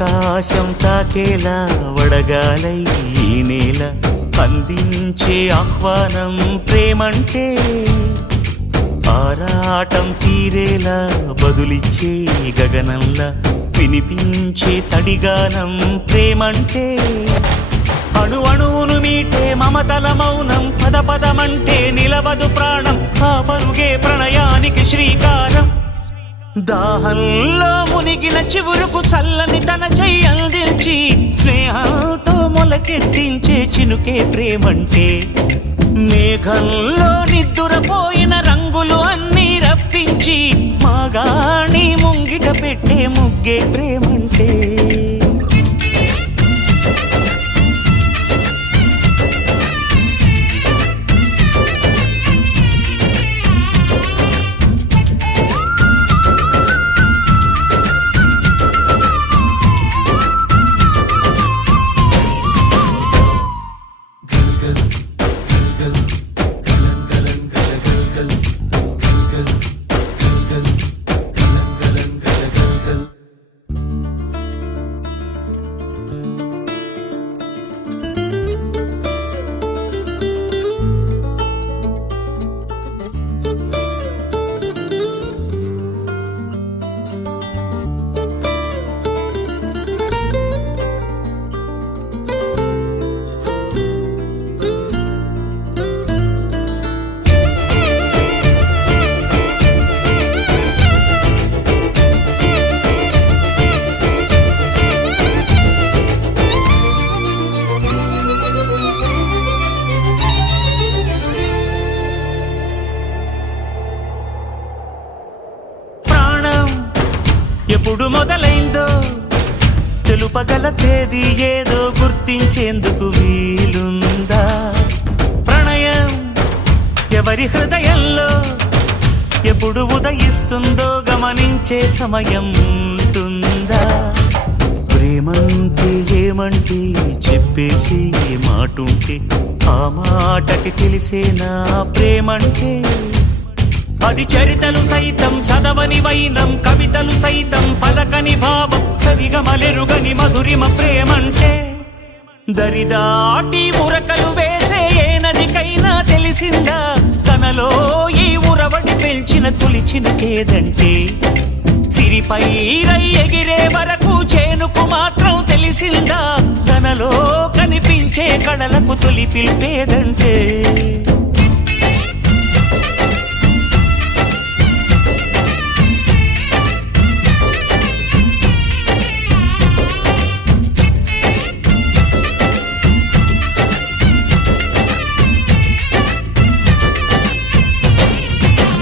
ఆకాశం తాకేలా వడగాలై ఈ నేల అందించే ఆహ్వానం ప్రేమంటే ఆరాటం తీరేలా బదులిచ్చే గగనంలా వినిపించే తడిగానం ప్రేమంటే అణు అణువును మీటే మమతల మౌనం పద పదమంటే నిలవదు ప్రాణం ఆ పరుగే ప్రణయానికి శ్రీకారం దాహంలో మునిగిన చివురుకు చల్లని తన చెయ్యి అందించి స్నేహంతో మొలకెత్తించే చినుకే ప్రేమంటే మేఘంలో నిద్దురపోయిన రంగులు అన్నీ రప్పించి మాగాణి ముంగిట పెట్టే ముగ్గే ప్రేమంటే ఎప్పుడు మొదలైందో తెలుపగల తేదీ ఏదో గుర్తించేందుకు వీలుందా ప్రణయం ఎవరి హృదయంలో ఎప్పుడు ఉదయిస్తుందో గమనించే సమయం ఉంటుందా ప్రేమంటే ఏమంటే చెప్పేసి మాటుంటే ఆ మాటకి తెలిసేనా ప్రేమంటే అది చరితలు సైతం చదవని వైనం కవితలు సైతం పలకని భావం సరిగమలెరుగని మధురిమ ప్రేమంటే దరిదాటి ఉరకలు వేసే ఏ నదికైనా తెలిసిందా తనలో ఈ ఉరవడి పెంచిన తొలిచిన కేదంటే సిరిపై రై ఎగిరే వరకు చేనుకు మాత్రం తెలిసిందా తనలో కనిపించే కళలకు తొలి పిలిపేదంటే